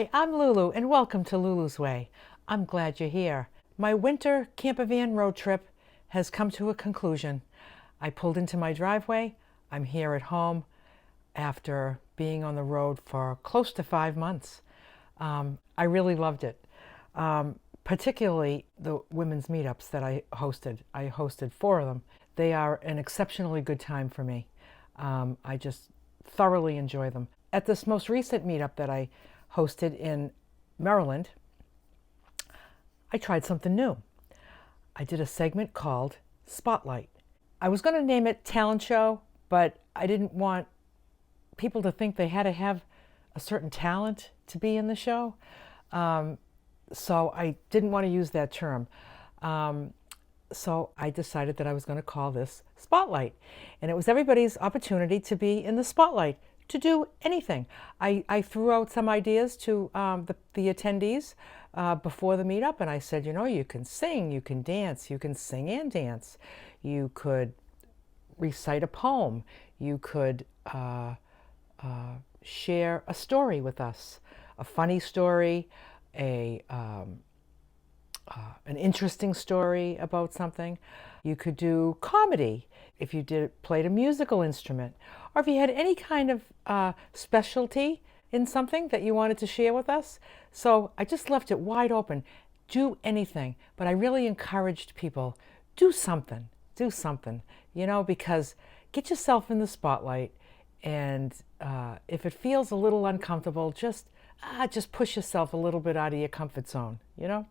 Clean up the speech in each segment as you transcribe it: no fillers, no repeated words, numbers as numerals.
Hi, I'm Lulu and welcome to Lulu's Way. I'm glad you're here. My winter camper van road trip has come to a conclusion. I pulled into my driveway. I'm here at home after being on the road for close to 5 months. I really loved it, particularly the women's meetups that I hosted. I hosted 4 of them. They are an exceptionally good time for me. I just thoroughly enjoy them. At this most recent meetup that I hosted in Maryland, I tried something new. I did a segment called Spotlight. I was going to name it Talent Show, but I didn't want people to think they had to have a certain talent to be in the show. So I didn't want to use that term. So I decided that I was going to call this Spotlight. And it was everybody's opportunity to be in the spotlight, to do anything. I threw out some ideas to the attendees before the meetup, and I said, you know, you can sing, you can dance, you can sing and dance. You could recite a poem. You could share a story with us, a funny story, an interesting story about something. You could do comedy if you played a musical instrument, or if you had any kind of specialty in something that you wanted to share with us. So I just left it wide open. Do anything, but I really encouraged people, do something, you know, because get yourself in the spotlight, and if it feels a little uncomfortable, just push yourself a little bit out of your comfort zone, you know?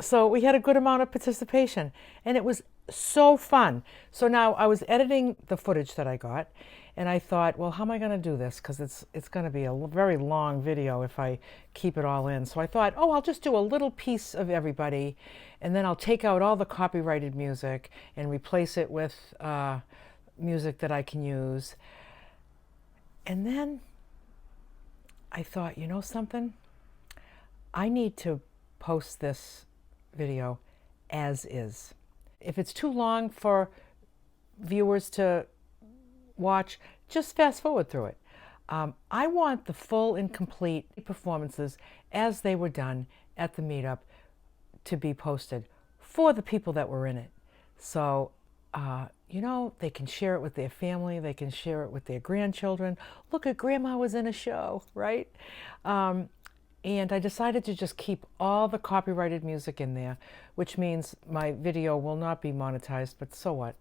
So we had a good amount of participation, and it was so fun. So now I was editing the footage that I got, and I thought, well, how am I going to do this? Because it's going to be a very long video if I keep it all in. So I thought, oh, I'll just do a little piece of everybody, and then I'll take out all the copyrighted music and replace it with music that I can use. And then I thought, you know something? I need to post this video as is. If it's too long for viewers to watch, just fast forward through it. I want the full and complete performances as they were done at the meetup to be posted for the people that were in it. So, you know, they can share it with their family, they can share it with their grandchildren. Look, at Grandma was in a show, right? And I decided to just keep all the copyrighted music in there, which means my video will not be monetized, but so what?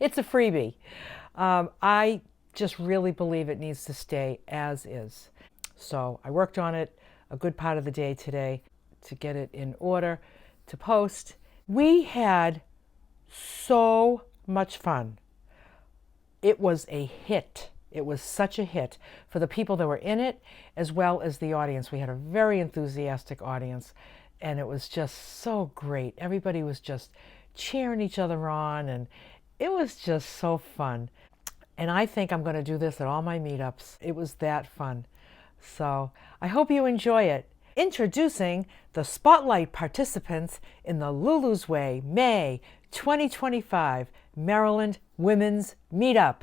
It's a freebie. I just really believe it needs to stay as is. So I worked on it a good part of the day today to get it in order to post. We had so much fun. It was a hit. It was such a hit for the people that were in it, as well as the audience. We had a very enthusiastic audience, and it was just so great. Everybody was just cheering each other on, and it was just so fun. And I think I'm going to do this at all my meetups. It was that fun. So I hope you enjoy it. Introducing the Spotlight participants in the Lulu's Way May 2025 Maryland Women's Meetup.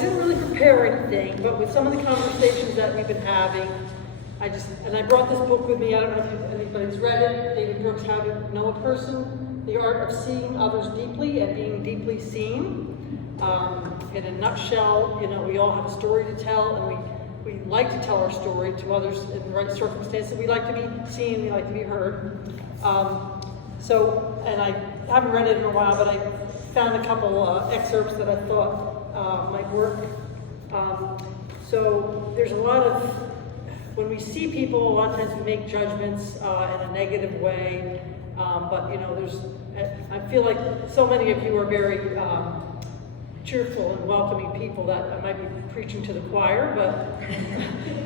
didn't really prepare anything, but with some of the conversations that we've been having, and I brought this book with me. I don't know if anybody's read it. David Brooks, How to Know a Person, The Art of Seeing Others Deeply and Being Deeply Seen. In a nutshell, we all have a story to tell, and we like to tell our story to others in the right circumstances. We like to be seen, we like to be heard. And I haven't read it in a while, but I found a couple excerpts that I thought might work. So there's a lot of, when we see people, a lot of times we make judgments in a negative way, but I feel like so many of you are very cheerful and welcoming people that I might be preaching to the choir, but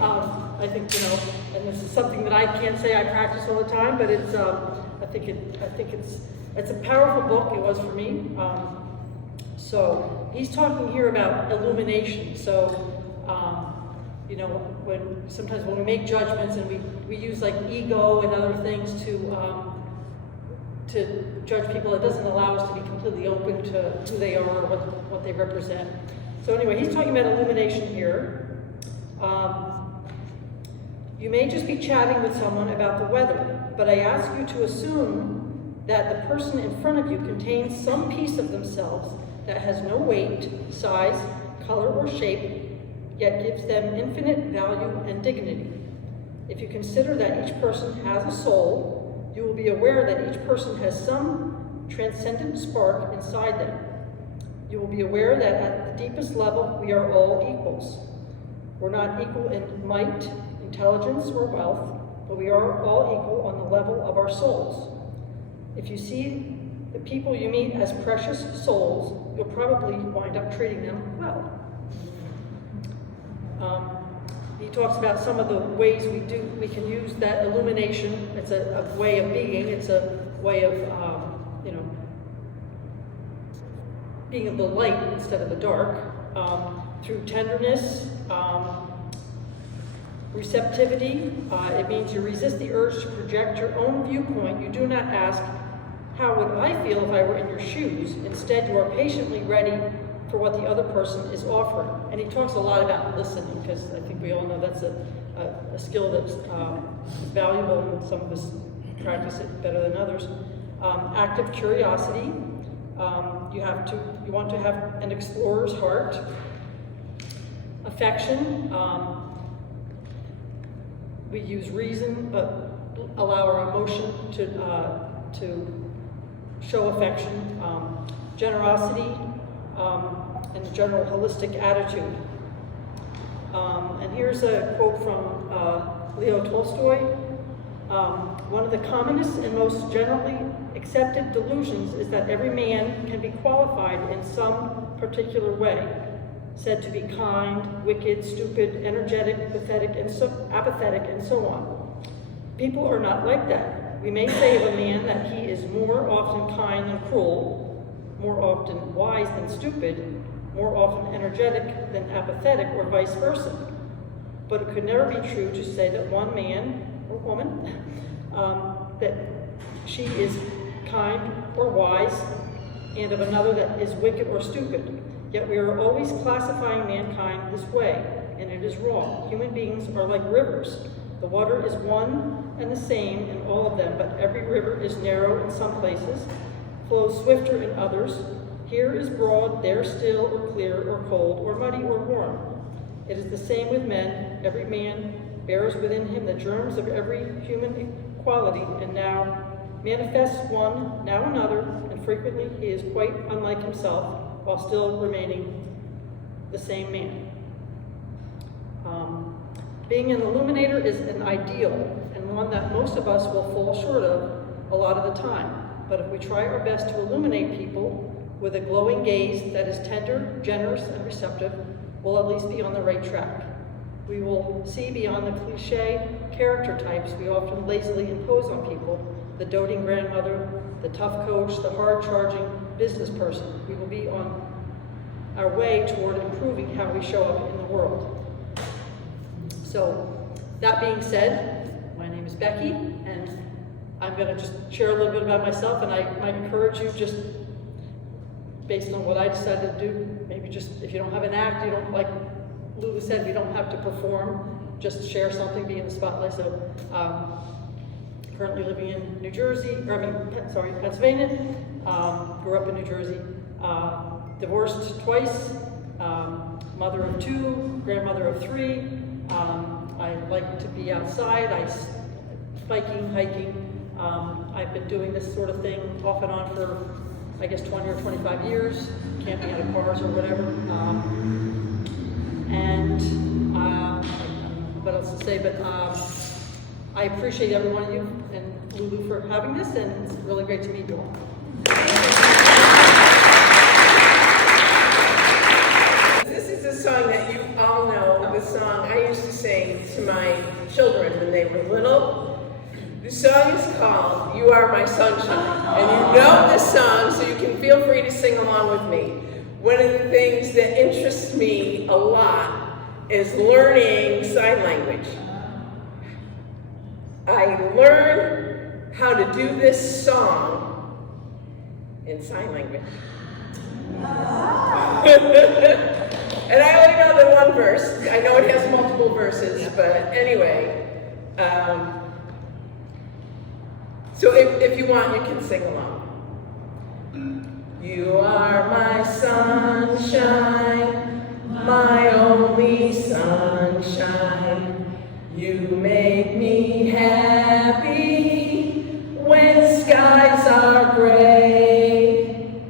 I think, and this is something that I can't say I practice all the time, but it's, I think it's a powerful book. It was for me. So he's talking here about illumination. So, sometimes when we make judgments and we use like ego and other things to judge people, it doesn't allow us to be completely open to who they are or what they represent. So anyway, he's talking about illumination here. You may just be chatting with someone about the weather, but I ask you to assume that the person in front of you contains some piece of themselves that has no weight, size, color, or shape, yet gives them infinite value and dignity. If you consider that each person has a soul, you will be aware that each person has some transcendent spark inside them. You will be aware that at the deepest level, we are all equals. We're not equal in might, intelligence, or wealth, but we are all equal on the level of our souls. If you see the people you meet as precious souls, you'll probably wind up treating them well. He talks about some of the ways we can use that illumination. It's a way of being. It's a way of, being of the light instead of the dark, through tenderness, receptivity. It means you resist the urge to project your own viewpoint. You do not ask, how would I feel if I were in your shoes? Instead, you are patiently ready for what the other person is offering. And he talks a lot about listening, because I think we all know that's a skill that's valuable, and some of us practice it better than others. Active curiosity. You want to have an explorer's heart. Affection. We use reason, but allow our emotion to show affection. Generosity. And a general holistic attitude. And here's a quote from Leo Tolstoy. One of the commonest and most generally accepted delusions is that every man can be qualified in some particular way, said to be kind, wicked, stupid, energetic, apathetic, and so on. People are not like that. We may say of a man that he is more often kind than cruel, more often wise than stupid, more often energetic than apathetic, or vice versa. But it could never be true to say that one man or woman, that she is kind or wise, and of another that is wicked or stupid. Yet we are always classifying mankind this way, and it is wrong. Human beings are like rivers. The water is one and the same in all of them, but every river is narrow in some places, flows swifter in others. Here is broad, there still, or clear, or cold, or muddy, or warm. It is the same with men. Every man bears within him the germs of every human quality, and now manifests one, now another, and frequently he is quite unlike himself, while still remaining the same man. Being an illuminator is an ideal, and one that most of us will fall short of a lot of the time. But if we try our best to illuminate people with a glowing gaze that is tender, generous, and receptive, we'll at least be on the right track. We will see beyond the cliche character types we often lazily impose on people, the doting grandmother, the tough coach, the hard-charging business person. We will be on our way toward improving how we show up in the world. So, that being said, my name is Becky, and I'm going to just share a little bit about myself, and I might encourage you, just based on what I decided to do, maybe just, if you don't have an act, you don't, like Lulu said, you don't have to perform, just share something, be in the spotlight. So, currently living in New Jersey, Pennsylvania, grew up in New Jersey, divorced twice, mother of 2, grandmother of 3. I like to be outside, biking, hiking. I've been doing this sort of thing off and on for, I guess, 20 or 25 years, camping out of cars or whatever. What else to say, but I appreciate every one of you and Lulu for having this, and it's really great to meet you all. This is a song that you all know, the song I used to sing to my children when they were little. The song is called You Are My Sunshine, and you know this song, so you can feel free to sing along with me. One of the things that interests me a lot is learning sign language. I learned how to do this song in sign language. And I only know the one verse. I know it has multiple verses, but anyway. So if you want, you can sing along. You are my sunshine, my only sunshine. You make me happy when skies are gray.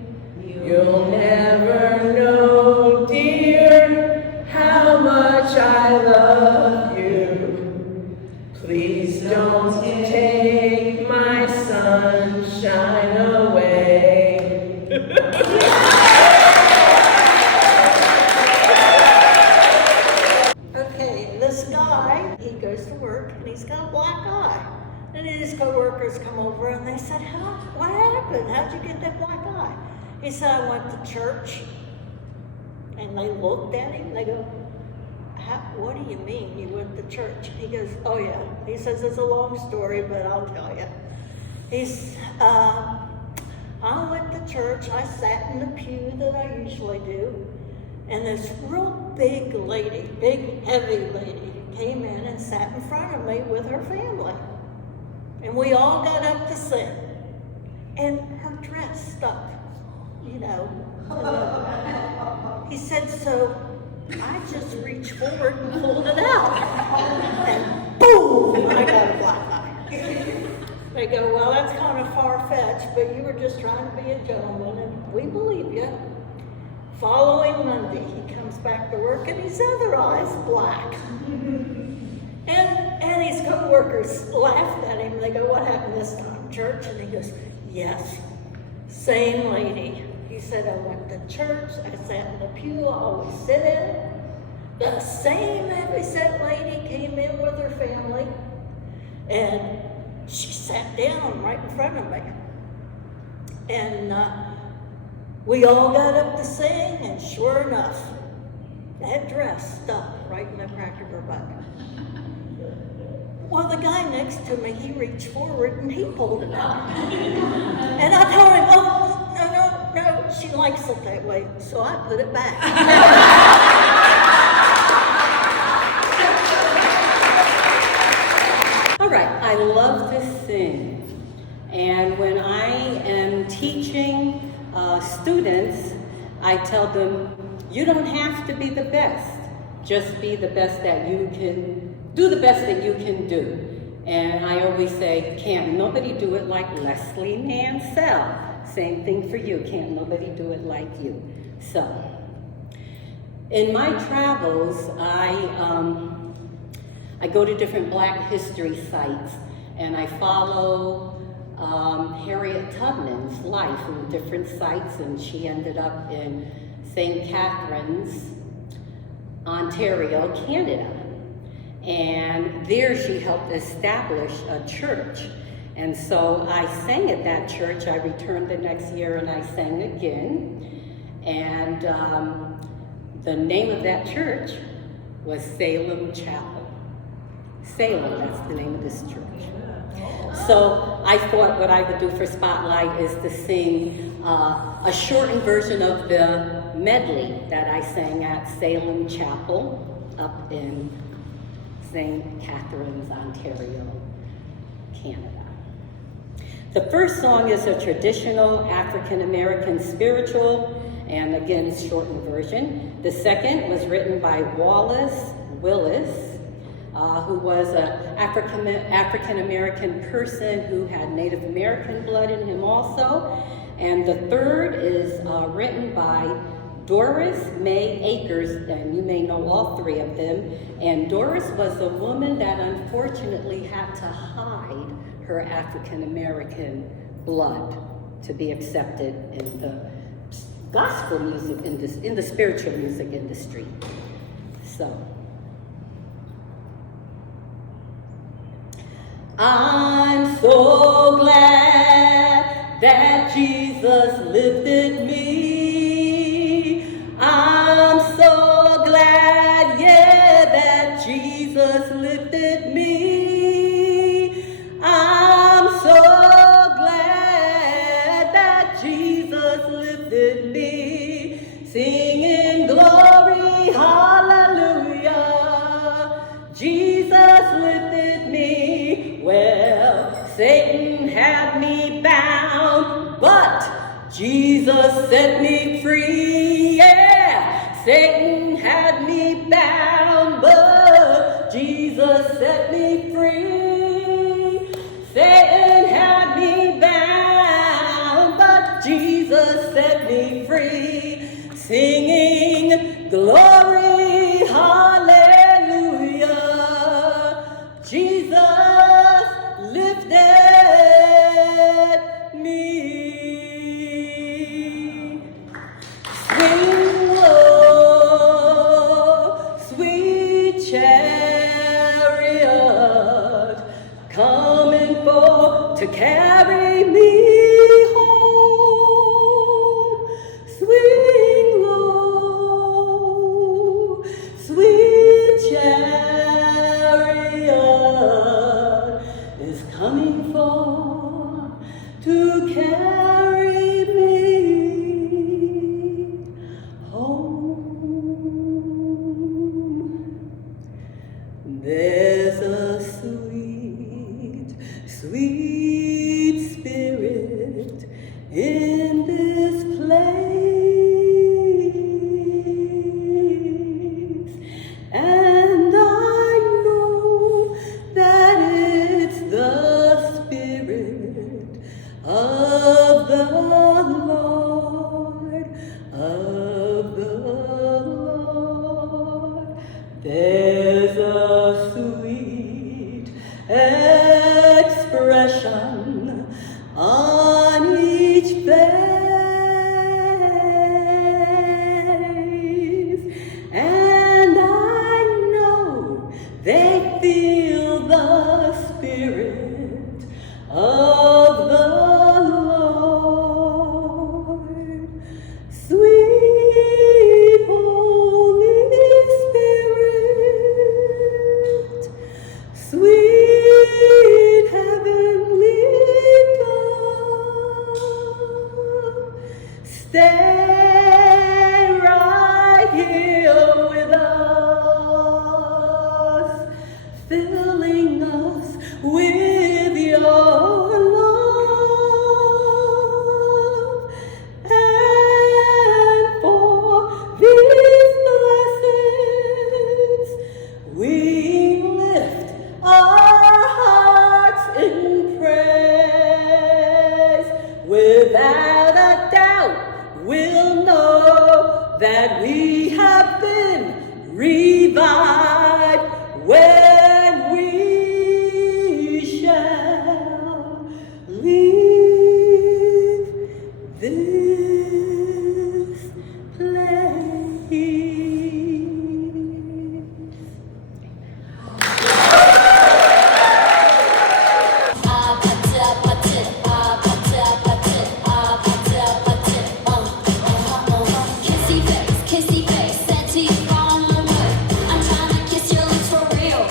You'll never know, dear, how much I love you. Please don't take my sunshine away. Okay, this guy, he goes to work and he's got a black eye. And his coworkers come over and they said, what happened? How'd you get that black eye? He said, I went to church. And they looked at him and they go, what do you mean you went to church? He goes, oh yeah. He says, it's a long story, but I'll tell you. I went to church, I sat in the pew that I usually do, and this real big lady, big heavy lady, came in and sat in front of me with her family. And we all got up to sing. And her dress stuck, you know. He said, so I just reached forward and pulled it out. And boom, I got a black eye. They go, well, that's kind of far-fetched, but you were just trying to be a gentleman, and we believe you. Following Monday, he comes back to work, and his other eye's black. And his co-workers laughed at him. They go, what happened this time, church? And he goes, yes, same lady. He said, I went to church, I sat in the pew I always sit in. The same heavyset lady came in with her family, and she sat down right in front of me. And we all got up to sing, and sure enough, that dress stuck right in the crack of her butt. Well, the guy next to me, he reached forward and he pulled it out. And I told him, oh, no, she likes it that way. So I put it back. All right, I love to sing. And when I am teaching students, I tell them, you don't have to be the best. Just be the best that you can, do the best that you can do. And I always say, can't nobody do it like Leslie Mansell. Same thing for you, can't nobody do it like you. So, in my travels, I go to different Black history sites, and I follow Harriet Tubman's life in different sites, and she ended up in St. Catharines, Ontario, Canada. And there she helped establish a church. And so I sang at that church. I returned the next year and I sang again. And the name of that church was Salem Chapel. Salem, that's the name of this church. So I thought what I would do for Spotlight is to sing a shortened version of the medley that I sang at Salem Chapel up in St. Catharines, Ontario, Canada. The first song is a traditional African-American spiritual, and again, shortened version. The second was written by Wallace Willis, who was an African-American person who had Native American blood in him also. And the third is written by Doris May Akers, and you may know all three of them. And Doris was a woman that unfortunately had to hide her African-American blood to be accepted in the gospel music in the spiritual music industry. So, I'm so glad that Jesus lifted me. I'm so glad, yeah, that Jesus lifted me. I'm so glad that Jesus lifted me. Singing glory, hallelujah. Jesus lifted me. Well, Satan had me bound, but Jesus set me free. Yeah, Satan had me bound, but Jesus set me free. Satan had me bound, but Jesus set me free. Singing glory, hallelujah. Jesus lifted me. Swing low, sweet chariot, coming for to carry me home. Swing low, sweet chariot is coming for to carry me home. There's a sweet, sweet spirit in this place, and I know that it's the Spirit of the Lord, of the Lord. There's a sweet expression on each face, and I know they feel the Spirit of the Lord. Sweet Holy Spirit, sweet heavenly dove, stay right here with us, filling us with your love. And for these blessings, we lift our hearts in praise. Without a doubt, we'll know that we have been revived when we shall leave this place. Kissy face, scenty from the wood. I'm trying to kiss your lips for real.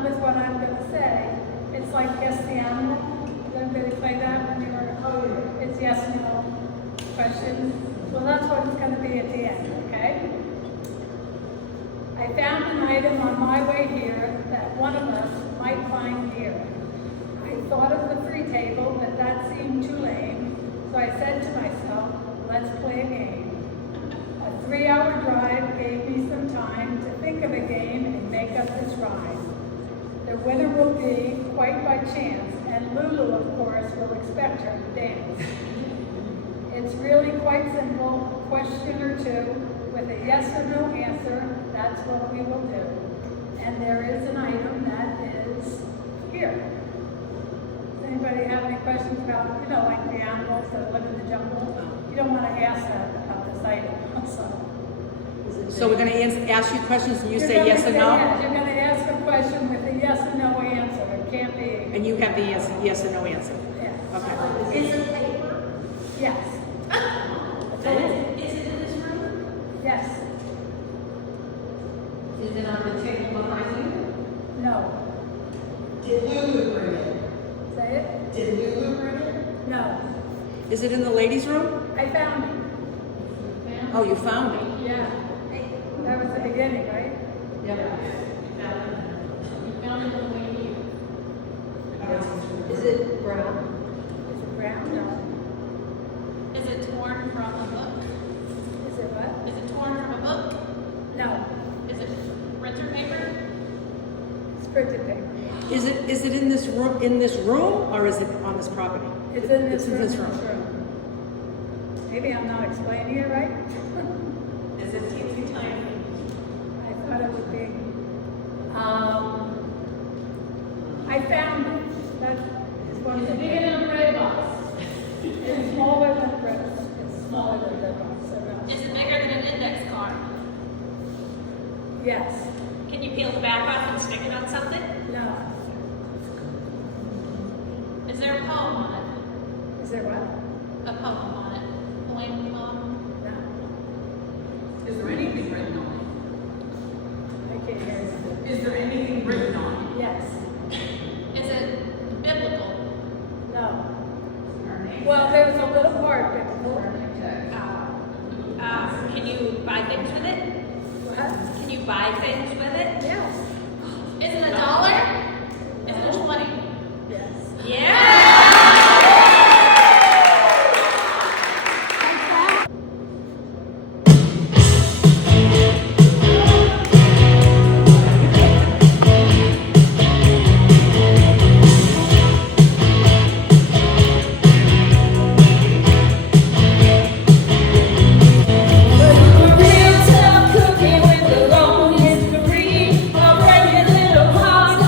up with what I'm going to say. It's like guess the animal. Did everybody play that when you were? Oh, yeah. It's yes and no questions. Well, that's what it's going to be at the end, okay? I found an item on my way here that one of us might find here. I thought of the free table, but that seemed too lame, so I said to myself, let's play a game. A 3-hour drive gave me some time to think of a game and make up this rhyme. The winner will be, quite by chance, and Lulu, of course, will expect her to dance. It's really quite simple, a question or two, with a yes or no answer, that's what we will do. And there is an item that is here. Does anybody have any questions about, like the animals that live in the jungle? You don't want to ask that about this item, So we're going to ask you questions and you You're say gonna yes or no? Yeah, you're going to ask a question with a yes or no answer. It can't be. And you have the answer, yes or no answer. Yeah. Okay. Is it paper? Yes. Is it in this room? Yes. Is it on the table behind you? No. Did Lulu bring it? Say it? Did Lulu bring it? No. Is it in the ladies' room? I found it. Oh, you found it. Yeah. That was the beginning, right? Is it brown? Is it brown? No. Is it torn from a book? Is it what? Is it torn from a book? No. Is it printer paper? It's printed paper. Is it in this room or is it on this property? It's in this It's in room. this room. Maybe I'm not explaining it right. Is it teensy tiny? I thought it would be. I found it. That is one of the. Bigger than a bread box. It's smaller than bread. It's smaller than bread box. So no. Is it bigger than an index card? Yes. Can you peel the back off and stick it on something? No. Is there a poem on it? Is there what? A poem on it? Poem? No. Is there anything written on I can't hear you. it? Is there anything written on it? Yes. Is it biblical? No. Well, there's a little part biblical. Can you buy things with it? What? Can you buy things with it? Yes. Is it a dollar? Is it a 20? Yes. Yeah! Real tough cookie with a long history of breaking little hearts.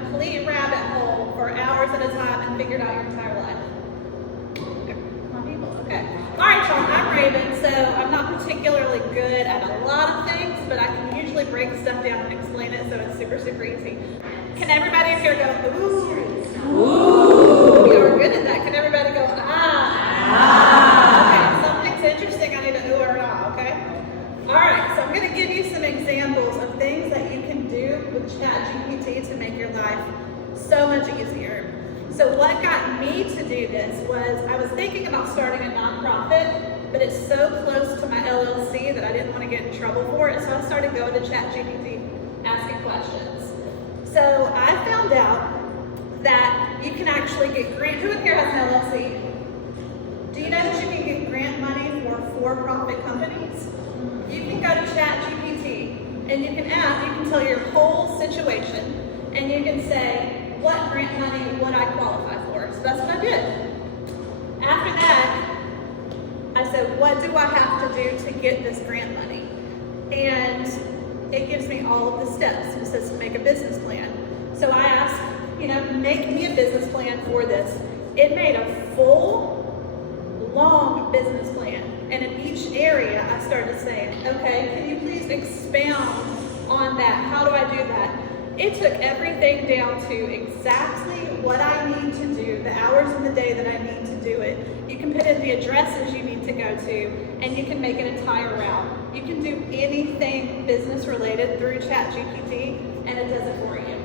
complete rabbit hole for hours at a time and figured out your entire life? My people, okay. All right, y'all, I'm Raven, so I'm not particularly good at a lot of things, but I can usually break stuff down and explain it so it's super, super easy. Can everybody in here go, ooh? Ooh. You're good at that. Can everybody go, Okay, something's interesting, I need to ooh or ah, okay? All right, so I'm gonna give you some examples of things that you can do with ChatGPT to make your life so much easier. So what got me to do this was I was thinking about starting a nonprofit, but it's so close to my LLC that I didn't want to get in trouble for it, so I started going to ChatGPT asking questions. So I found out that you can actually get grant. Who in here has an LLC? Do you know that you can get grant money for-profit companies? You can go to ChatGPT and you can tell your whole situation and you can say, what grant money would I qualify for? So that's what I did. After that, I said, what do I have to do to get this grant money? And it gives me all of the steps. It says to make a business plan. So I asked, make me a business plan for this. It made a full, long business plan. And in each area, I started saying, okay, can you please expound on that? How do I do that? It took everything down to exactly what I need to do, the hours in the day that I need to do it. You can put in the addresses you need to go to, and you can make an entire route. You can do anything business related through ChatGPT, and it does it for you.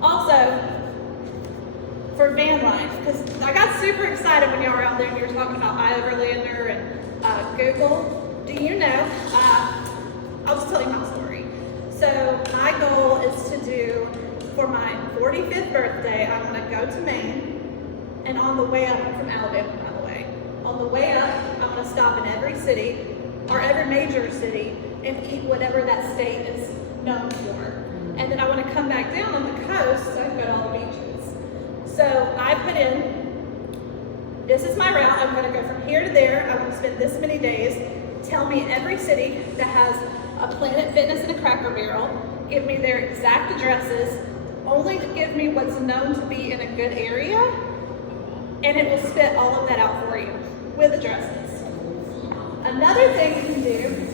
Also, for van life, because I got super excited when y'all were out there and you were talking about iOverlander and Google. Do you know, I'll just tell you my story. So my goal is to do, for my 45th birthday, I'm gonna go to Maine, and on the way up, I'm from Alabama, by the way. On the way up, I'm gonna stop in every city, or every major city, and eat whatever that state is known for. And then I wanna come back down on the coast, so I can go to all the beaches. So I put in, this is my route, I'm gonna go from here to there, I'm gonna spend this many days, tell me every city that has a Planet Fitness and a Cracker Barrel, give me their exact addresses, only give me what's known to be in a good area, and it will spit all of that out for you with addresses. Another thing you can do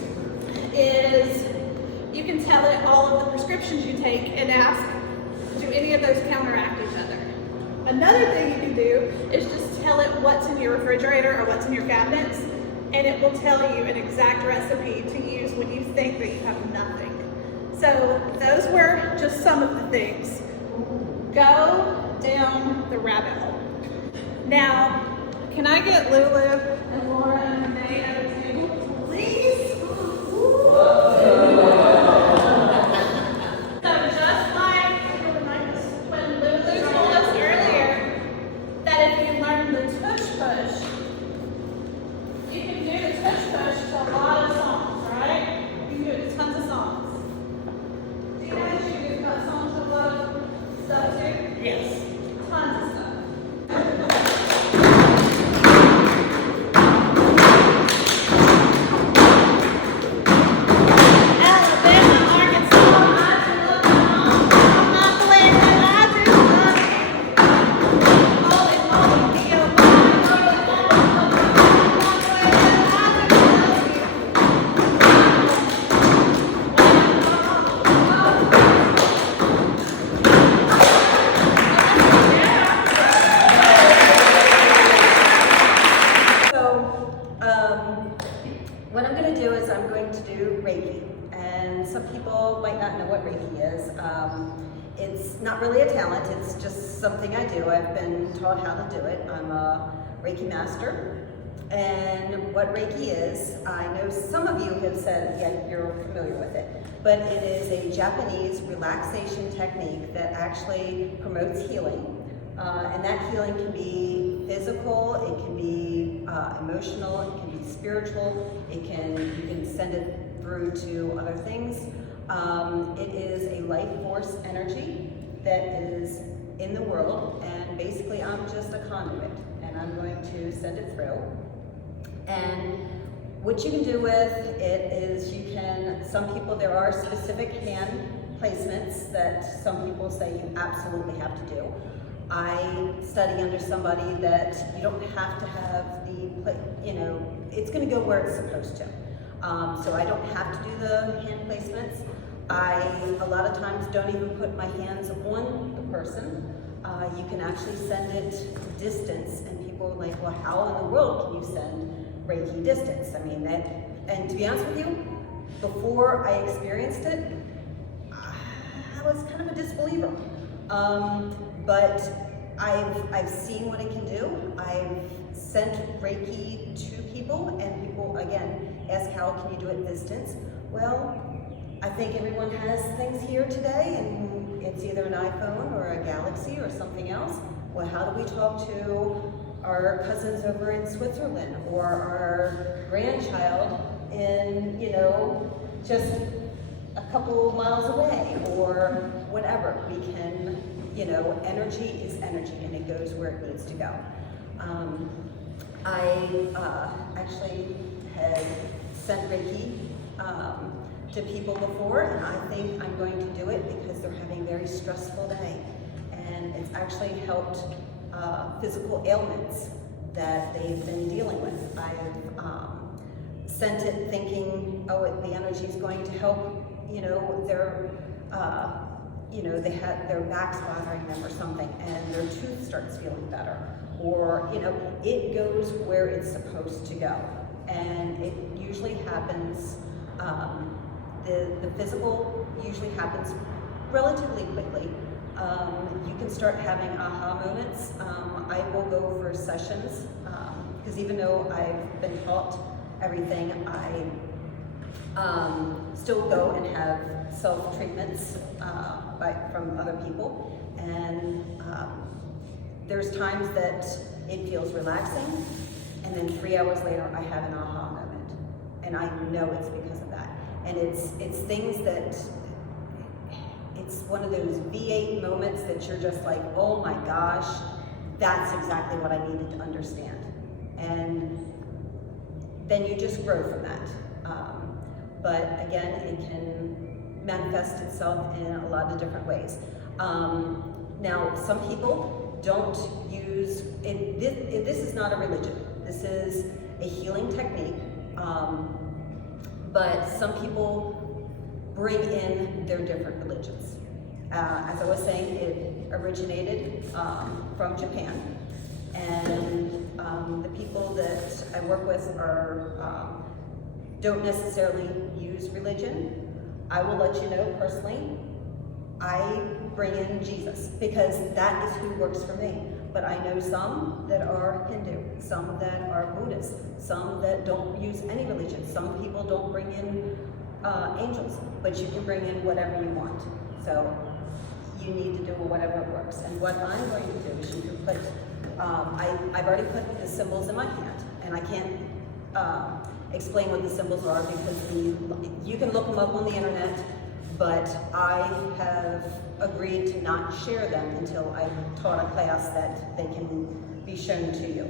is you can tell it all of the prescriptions you take and ask, do any of those counteract each other? Another thing you can do is just tell it what's in your refrigerator or what's in your cabinets, and it will tell you an exact recipe to use when you think that you have nothing. So those were just some of the things. Go down the rabbit hole. Now, can I get Lulu and Laura and Renee at the table, please? So just like when Lulu told us earlier that if you learn the tush push, you can do the tush push to a lot of songs, right? You can do it to tons of songs. Do you know that you can do songs to a lot of stuff too? Yes. Tons of stuff. What I'm going to do is I'm going to do Reiki, and some people might not know what Reiki is. It's not really a talent, it's just something I do. I've been taught how to do it. I'm a Reiki master, and what Reiki is, I know some of you have said, yeah, you're familiar with it, but it is a Japanese relaxation technique that actually promotes healing. And that healing can be physical, it can be emotional, it can be spiritual, you can send it through to other things. It is a life force energy that is in the world, and basically I'm just a conduit, and I'm going to send it through. And what you can do with it is you can, some people, there are specific hand placements that some people say you absolutely have to do. I study under somebody that you don't have to have it's going to go where it's supposed to. So I don't have to do the hand placements. I, a lot of times, don't even put my hands on the person. You can actually send it distance, and people are like, well, how in the world can you send Reiki distance? I mean, and to be honest with you, before I experienced it, I was kind of a disbeliever. But I've seen what it can do. I've sent Reiki to people, and people, again, ask, how can you do it distance? Well, I think everyone has things here today, and it's either an iPhone or a Galaxy or something else. Well, how do we talk to our cousins over in Switzerland, or our grandchild in, just a couple miles away, or whatever? We can, energy is energy, and it goes where it needs to go. I actually had sent Reiki to people before, and I think I'm going to do it because they're having a very stressful day. And it's actually helped physical ailments that they've been dealing with. I've sent it thinking, the energy is going to help, they had their backs bothering them or something, and their tooth starts feeling better. Or, it goes where it's supposed to go. And it usually happens, the physical usually happens relatively quickly. You can start having aha moments. I will go for sessions, because even though I've been taught everything, I still go and have self-treatments from other people. And there's times that it feels relaxing, and then 3 hours later I have an aha moment, and I know it's because of that. And it's things that, it's one of those V8 moments that you're just like, oh my gosh, that's exactly what I needed to understand. And then you just grow from that. But again, it can manifest itself in a lot of different ways. Now, some people don't use it. This is not a religion. This is a healing technique. But some people bring in their different religions. As I was saying, it originated from Japan, and the people that I work with don't necessarily use religion. I will let you know personally, I bring in Jesus, because that is who works for me. But I know some that are Hindu, some that are Buddhist, some that don't use any religion. Some people don't bring in angels, but you can bring in whatever you want. So you need to do whatever works. And what I'm going to do is you can put, I've already put the symbols in my hand, and I can't explain what the symbols are because you can look them up on the internet, but I have agreed to not share them until I've taught a class that they can be shown to you.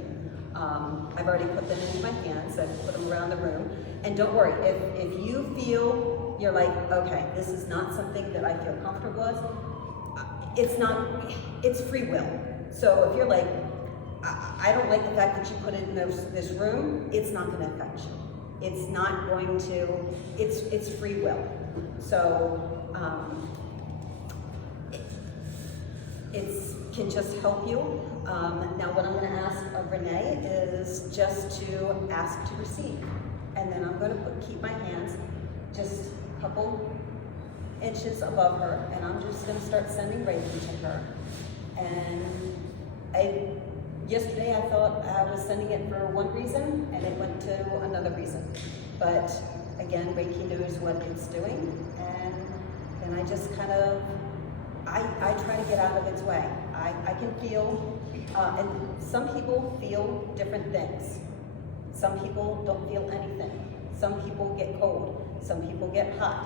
I've already put them in my hands, I've put them around the room, and don't worry, if you feel you're like, okay, this is not something that I feel comfortable with, it's free will. So if you're like, I don't like the fact that you put it in this room, it's not going to affect you. It's not going to, it's free will. So it can just help you. Now what I'm going to ask of Renee is just to ask to receive. And then I'm going to keep my hands just a couple inches above her, and I'm just going to start sending Reiki to her. And yesterday I thought I was sending it for one reason, and it went to another reason. But again, Reiki knows what it's doing, and then I just kind of, I try to get out of its way. I can feel, and some people feel different things. Some people don't feel anything. Some people get cold. Some people get hot.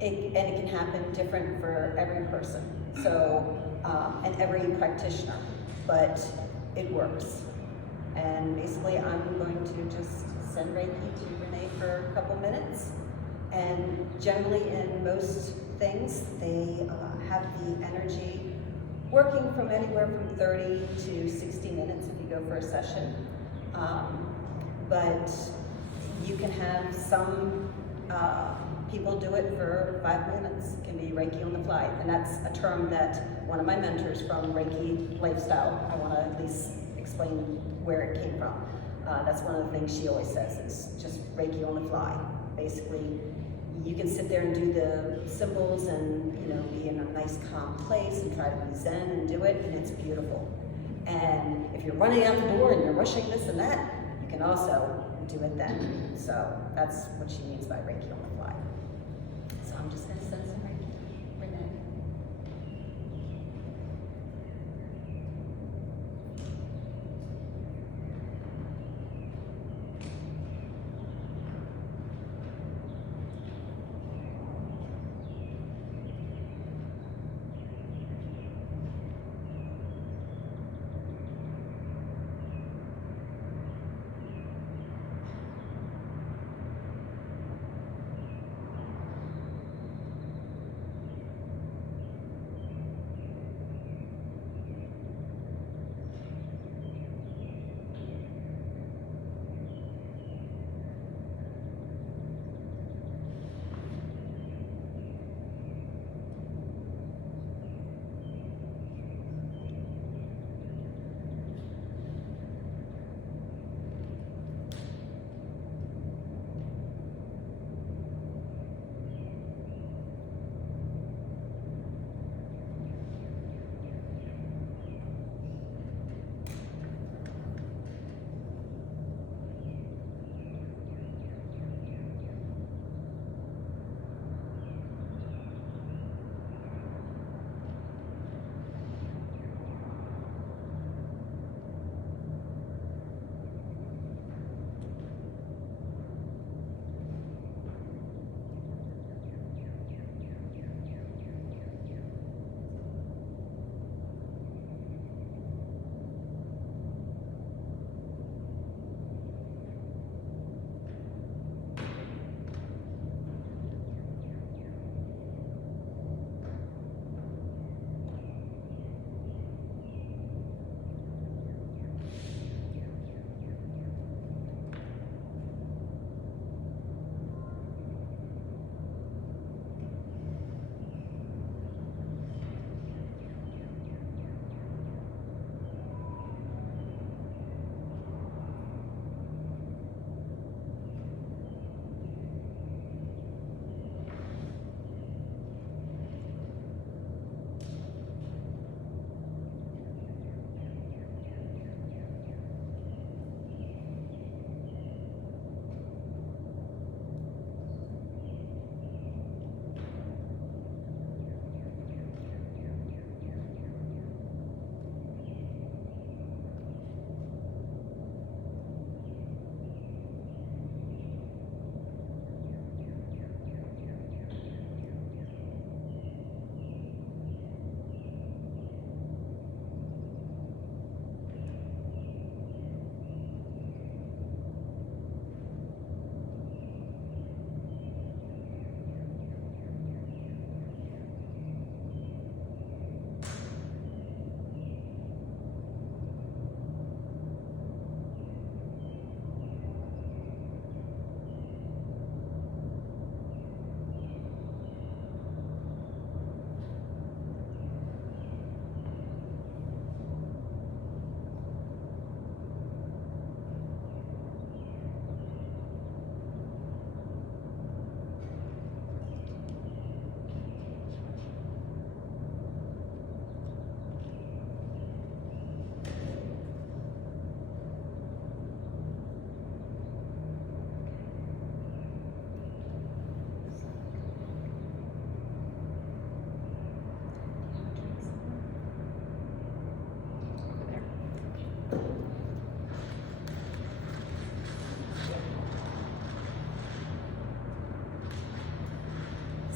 And it can happen different for every person. So, and every practitioner, but it works. And basically I'm going to just send Reiki to Renee for a couple minutes, And generally in most things, they have the energy working from anywhere from 30 to 60 minutes if you go for a session. But you can have some people do it for 5 minutes. It can be Reiki on the fly. And that's a term that one of my mentors from Reiki Lifestyle, I want to at least explain where it came from. That's one of the things she always says, is just Reiki on the fly. Basically, you can sit there and do the symbols and, you know, be in a nice calm place and try to be zen and do it, and it's beautiful. And if you're running out the door and you're rushing this and that, you can also do it then. So that's what she means by Reiki on the fly. So I'm just going to send some Reiki. Renee.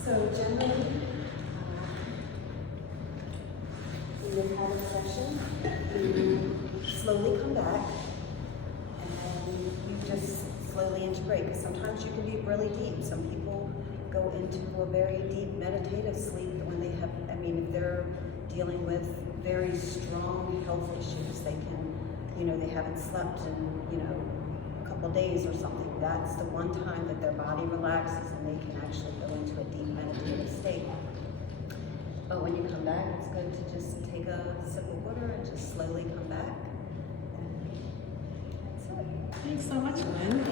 So generally, we would have a session, you slowly come back, and you just slowly integrate, because sometimes you can be really deep. Some people go into a very deep meditative sleep when they have, I mean, if they're dealing with very strong health issues, they can, you know, they haven't slept in, you know, a couple of days or something. That's the one time that their body relaxes and they can actually go into a deep meditative state. But when you come back, it's good to just take a sip of water and just slowly come back. That's it. Thanks so much, Lynn.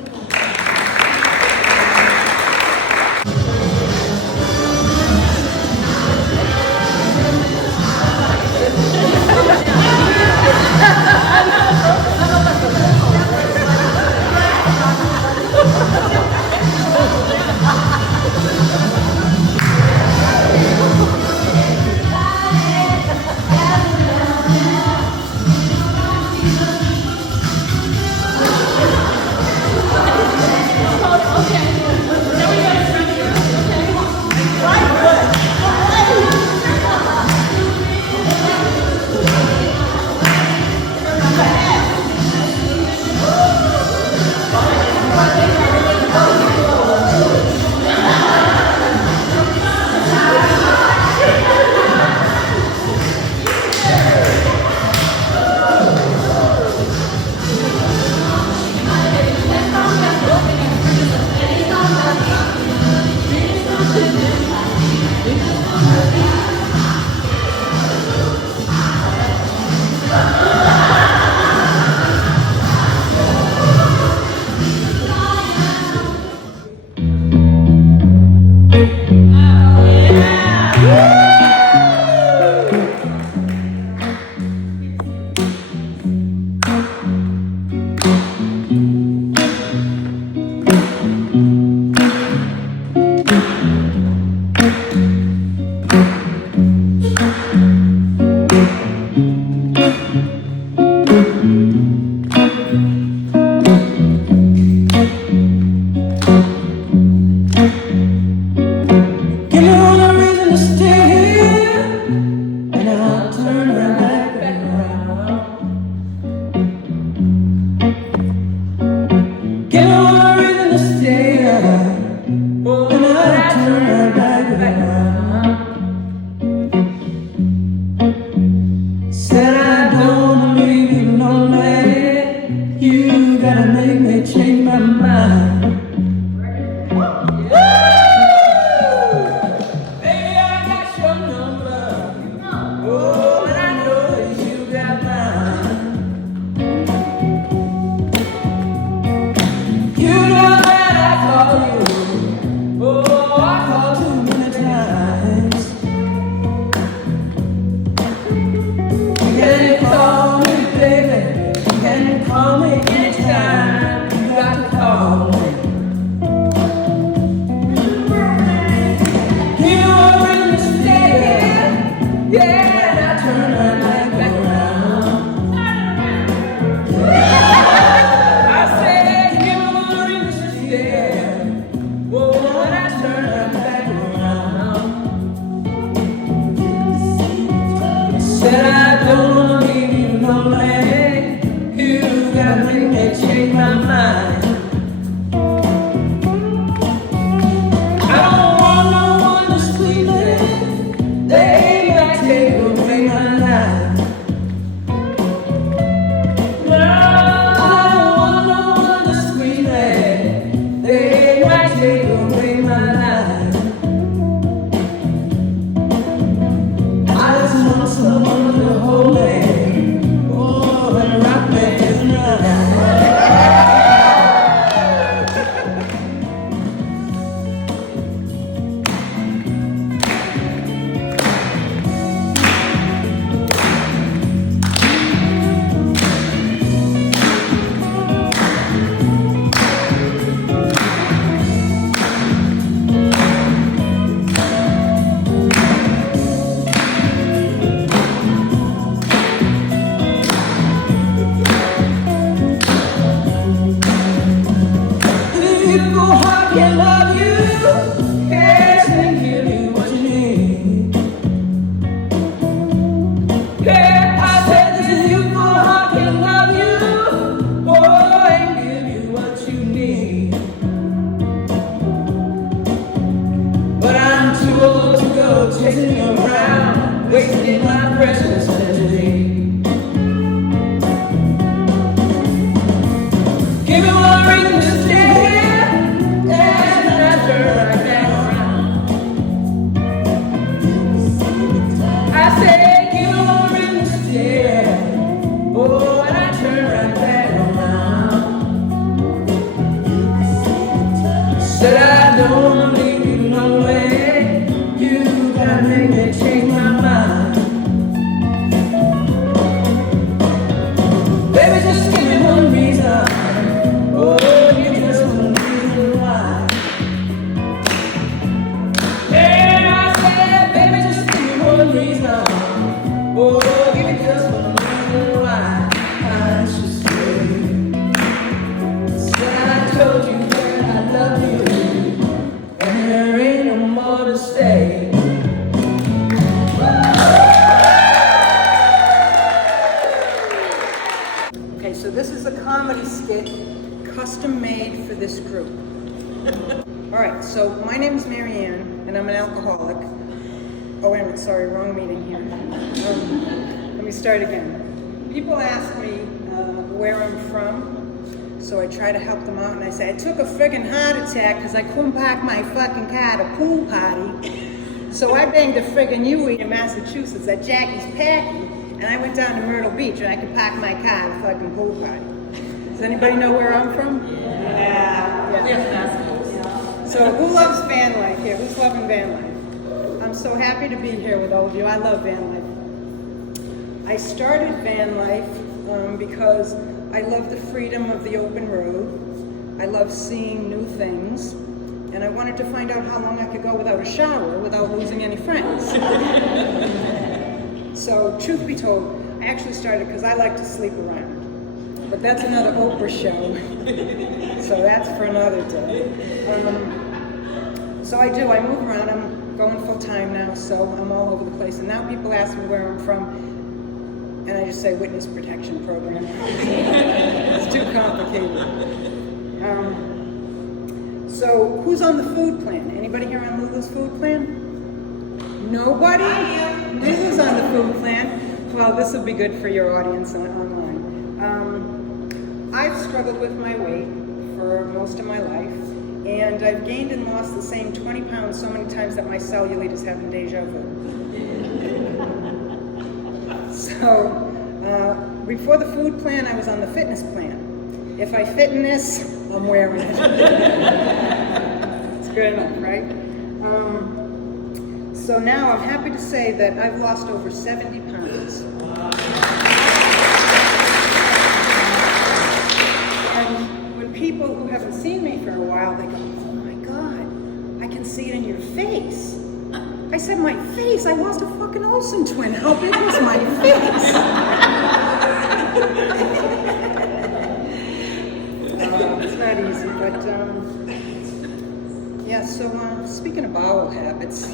I just want someone to comedy skit custom made for this group. All right, so my name is Mary Ann, and I'm an alcoholic. Oh, wait a minute, sorry, wrong meeting here. Let me start again. People ask me where I'm from, so I try to help them out, and I say, I took a friggin' heart attack because I couldn't park my fucking car at a pool party. So I banged a friggin' Yui in Massachusetts at Jackie's Packy, and I went down to Myrtle Beach, and I could park my car at a fucking pool party. Does anybody know where I'm from? Yeah. So who loves van life here? Who's loving van life? I'm so happy to be here with all of you. I love van life. I started van life because I love the freedom of the open road. I love seeing new things. And I wanted to find out how long I could go without a shower without losing any friends. So truth be told, I actually started because I like to sleep around. But that's another Oprah show. So that's for another day. So I do, I move around. I'm going full time now, so I'm all over the place. And now people ask me where I'm from, and I just say witness protection program. It's too complicated. So who's on the food plan? Anybody here on Lulu's food plan? Nobody? Lulu's on the food plan. Well, this will be good for your audience online. I've struggled with my weight for most of my life, and I've gained and lost the same 20 pounds so many times that my cellulite is having deja vu. So, before the food plan, I was on the fitness plan. If I fit in this, I'm wearing it. It's good enough, right? So now I'm happy to say that I've lost over 70 pounds. People who haven't seen me for a while, they go, oh my God, I can see it in your face. I said, my face? I lost a fucking Olsen twin. How big was my face? It's not easy, but yeah, so speaking of bowel habits.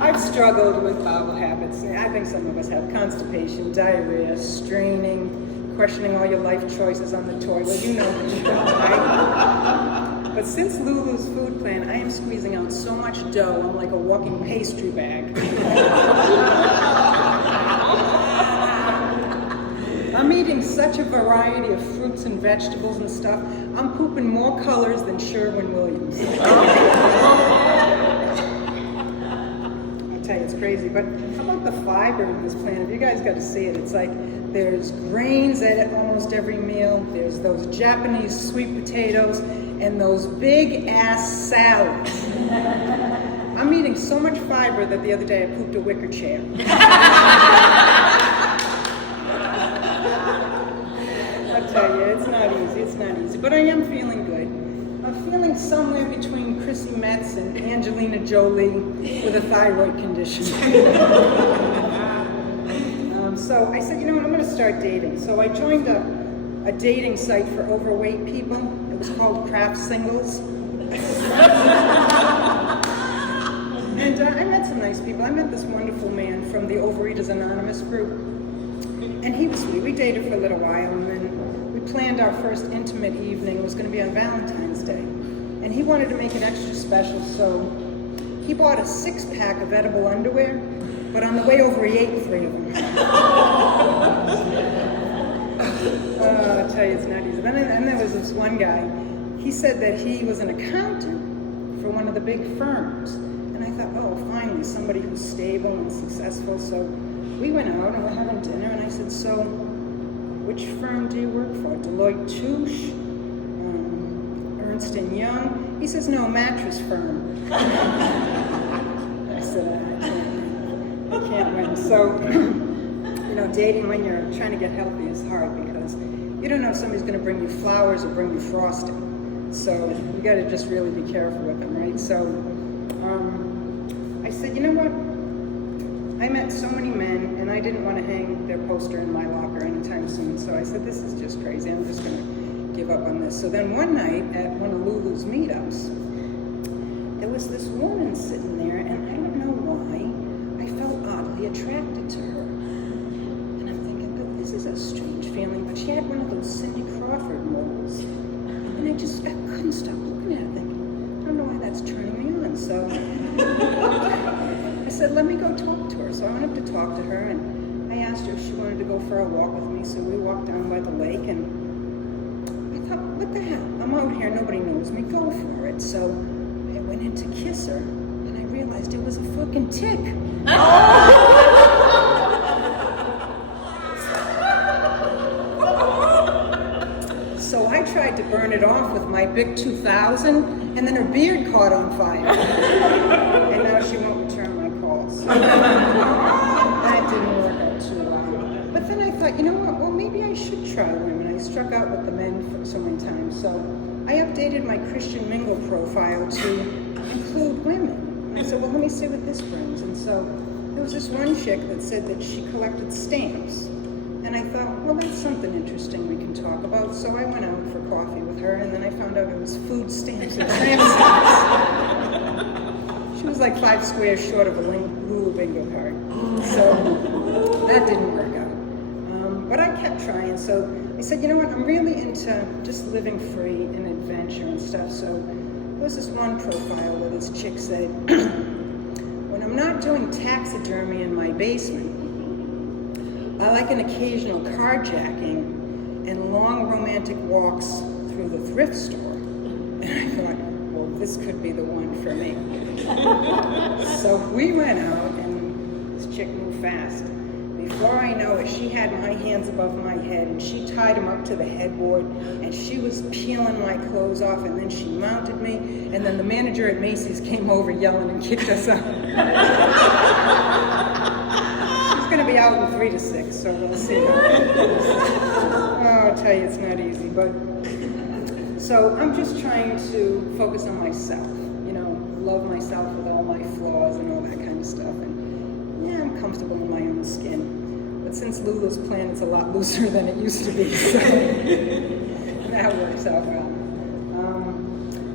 I've struggled with bowel habits. I think some of us have constipation, diarrhea, straining, questioning all your life choices on the toilet. You know the show, right? But since Lulu's food plan, I am squeezing out so much dough, I'm like a walking pastry bag. I'm eating such a variety of fruits and vegetables and stuff. I'm pooping more colors than Sherwin-Williams. Tell you it's crazy, but how about the fiber in this plan? If you guys got to see it, it's like there's grains at almost every meal, there's those Japanese sweet potatoes, and those big ass salads. I'm eating so much fiber that the other day I pooped a wicker chair. I'll tell you, it's not easy, but I am feeling good. I'm feeling somewhere between Chrissy Metz and Angelina Jolie with a thyroid condition. So I said, you know what, I'm going to start dating. So I joined a dating site for overweight people. It was called Craft Singles. And I met some nice people. I met this wonderful man from the Overeaters Anonymous group. And he was sweet. We dated for a little while, and then we planned our first intimate evening. It was going to be on Valentine's Day. And he wanted to make it extra special, so he bought a 6-pack of edible underwear, but on the way over he ate 3 of them. I'll tell you, it's not easy. And there was this one guy, he said that he was an accountant for one of the big firms. And I thought, oh, finally, somebody who's stable and successful. So we went out and we're having dinner, and I said, so which firm do you work for? Deloitte Touche? Ernst & Young? He says, no, mattress firm. I said, I can't win. So, you know, dating when you're trying to get healthy is hard because you don't know if somebody's going to bring you flowers or bring you frosting. So you got to just really be careful with them, right? So I said, you know what? I met so many men, and I didn't want to hang their poster in my locker anytime soon. So I said, this is just crazy. I'm just going to give up on this. So then one night at one of Lulu's meetups, there was this woman sitting there, and I don't know why, I felt physically attracted to her. And I'm thinking, but this is a strange feeling, but she had one of those Cindy Crawford moles. And I couldn't stop looking at it, thinking, I don't know why that's turning me on. So I said, let me go talk to her. So I went up to talk to her, and I asked her if she wanted to go for a walk with me. So we walked down by the lake, and I thought, what the hell? I'm out here, nobody knows me, go for it. So I went in to kiss her, and I realized it was a fucking tick. So I tried to burn it off with my big 2000, and then her beard caught on fire. And now she won't return my calls. That didn't work out too well. But then I thought, you know what? Well, maybe I should try women. I struck out with the men for so many times. So I updated my Christian Mingle profile to include women. And I said, well, let me see what this brings. And so there was this one chick that said that she collected stamps. And I thought, well, that's something interesting we can talk about. So I went out for coffee with her, and then I found out it was food stamps and tramp stamps. She was like 5 squares short of a Lulu bingo card. So that didn't work out. But I kept trying. So I said, you know what, I'm really into just living free and adventure and stuff. So there was this one profile where this chick said, when I'm not doing taxidermy in my basement, I like an occasional carjacking and long romantic walks through the thrift store. And I thought, well, this could be the one for me. So we went out, and this chick moved fast. Before I know it, she had my hands above my head, and she tied them up to the headboard, and she was peeling my clothes off, and then she mounted me, and then the manager at Macy's came over yelling and kicked us out. Going to be out in 3 to 6, so we'll see. Oh, I'll tell you, it's not easy. But so I'm just trying to focus on myself, you know, love myself with all my flaws and all that kind of stuff. And yeah, I'm comfortable in my own skin. But since Lulu's plan, it's a lot looser than it used to be, so that works out well.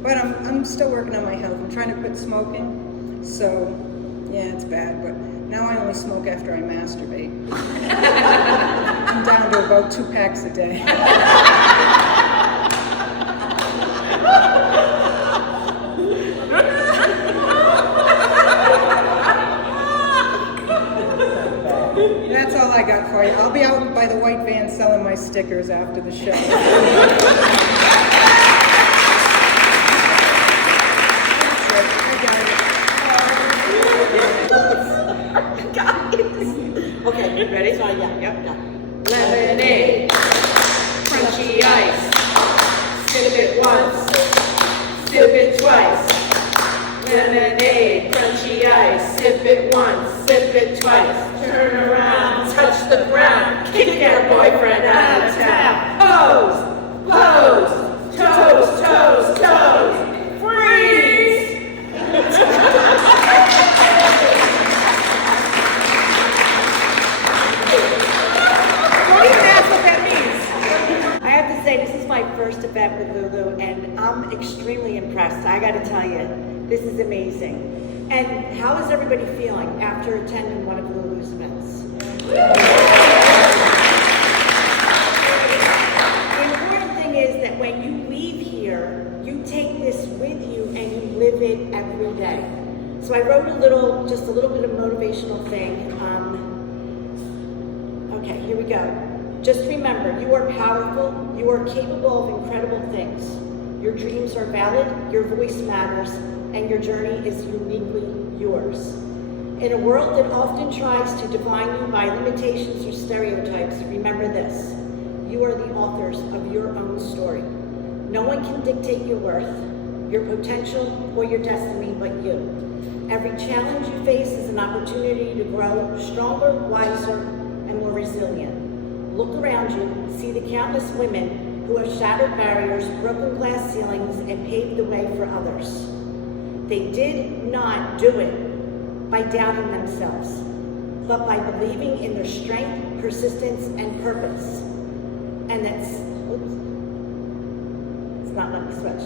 But I'm still working on my health. I'm trying to quit smoking. So yeah, it's bad, but now I only smoke after I masturbate. I'm down to about 2 packs a day. That's all I got for you. I'll be out by the white van selling my stickers after the show. Okay, ready? So yeah. Lemonade, crunchy ice. Sip it once, sip it twice. Lemonade, crunchy ice. Sip it once, sip it twice. Turn around, touch the ground, kick your boyfriend out of town. Pose, pose, toes, toes, toes. Freeze! This is my first event with Lulu, and I'm extremely impressed. I got to tell you, this is amazing. And how is everybody feeling after attending one of Lulu's events? The important thing is that when you leave here, you take this with you and you live it every day. So I wrote just a little bit of motivational thing. Okay, here we go. Just remember, you are powerful, you are capable of incredible things. Your dreams are valid, your voice matters, and your journey is uniquely yours. In a world that often tries to define you by limitations or stereotypes, remember this: you are the authors of your own story. No one can dictate your worth, your potential, or your destiny but you. Every challenge you face is an opportunity to grow stronger, wiser, and more resilient. Look around you, see the countless women who have shattered barriers, broken glass ceilings, and paved the way for others. They did not do it by doubting themselves, but by believing in their strength, persistence, and purpose. And it's not letting me switch.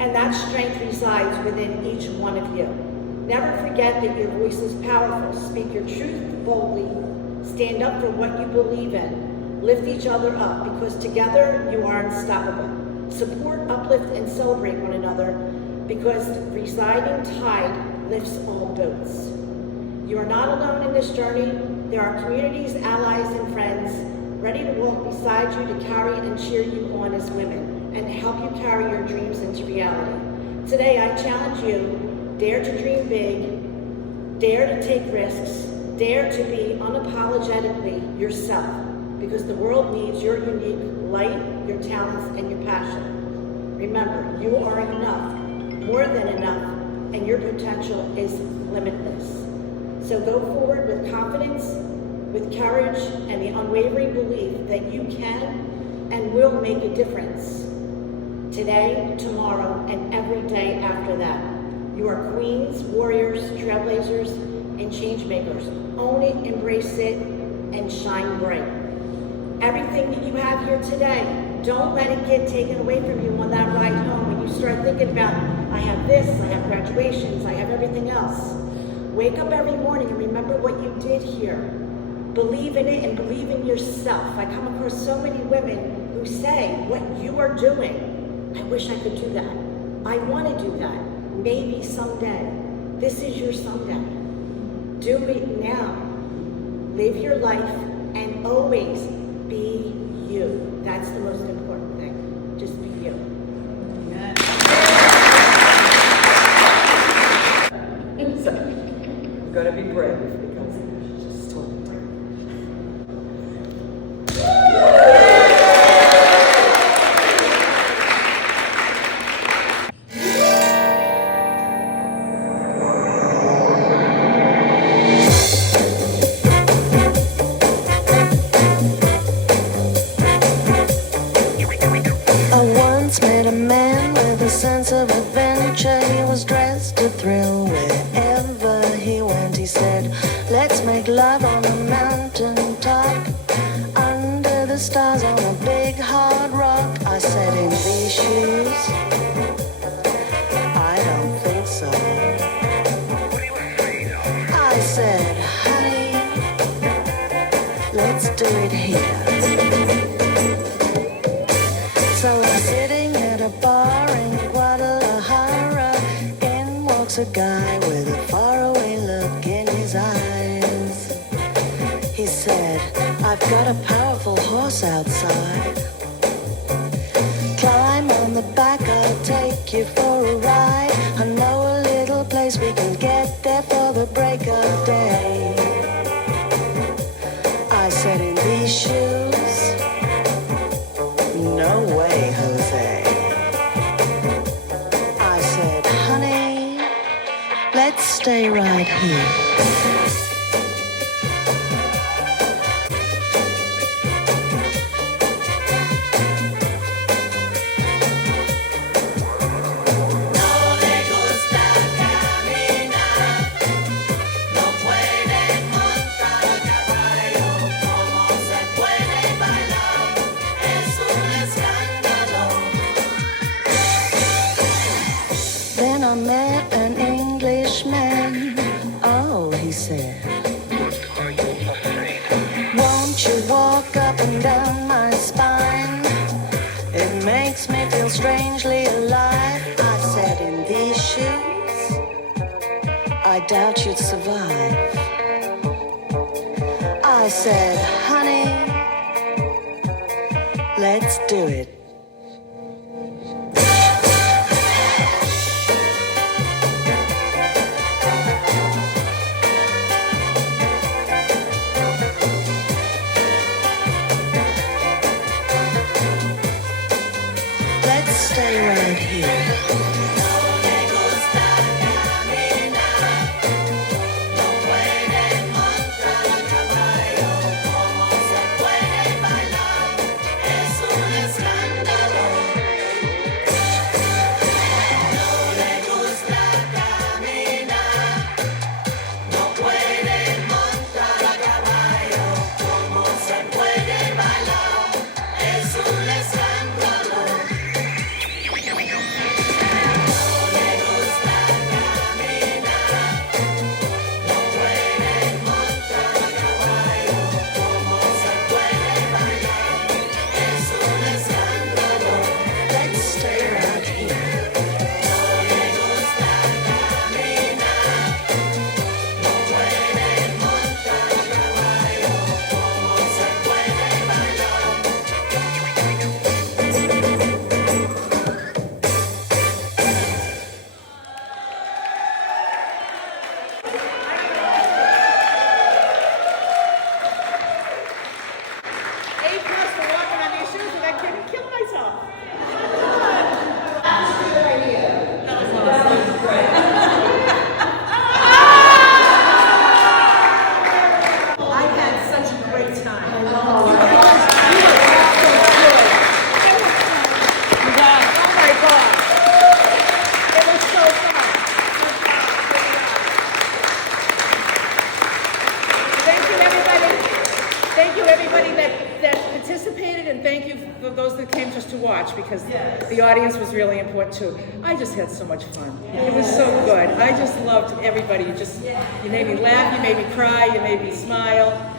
And that strength resides within each one of you. Never forget that your voice is powerful. Speak your truth boldly. Stand up for what you believe in. Lift each other up, because together you are unstoppable. Support, uplift, and celebrate one another, because residing tide lifts all boats. You are not alone in this journey. There are communities, allies, and friends ready to walk beside you to carry and cheer you on as women and help you carry your dreams into reality. Today, I challenge you, dare to dream big, dare to take risks, dare to be unapologetically yourself, because the world needs your unique light, your talents, and your passion. Remember, you are enough, more than enough, and your potential is limitless. So go forward with confidence, with courage, and the unwavering belief that you can and will make a difference today, tomorrow, and every day after that. You are queens, warriors, trailblazers, and change makers. Own it, embrace it, and shine bright. Everything that you have here today, don't let it get taken away from you on that ride home when you start thinking about, I have this, I have graduations, I have everything else. Wake up every morning and remember what you did here. Believe in it and believe in yourself. I come across so many women who say, what you are doing, I wish I could do that. I want to do that. Maybe someday. This is your someday. Do it now. Live your life and always be you. That's the most important thing. Just be you. So, you've got to be brave, because it's just totally brave. I once met a man with a sense of adventure. He was dressed to thrill wherever he went. He said, let's make love on a mountain top, under the stars on a big hard rock. I said, in these shoes, I don't think so. I said, honey, let's do it here. So I'm sitting at a bar in Guadalajara. In walks a guy with a faraway look in his eyes. He said, I've got a powerful horse outside. Climb on the back, I'll take you for a ride. I know a little place we can get there for the break of day. I said, in these shoes, no way, Jose. I said, honey, let's stay right here. Then I met an Englishman. Oh, he said, won't you walk up and down my spine? It makes me feel strangely alive. I said, in these shoes, I doubt you'd survive. I said, honey, let's do it. Let's stay right here. the audience was really important too. I just had so much fun. It was so good. I just loved everybody. You made me laugh, you made me cry, you made me smile.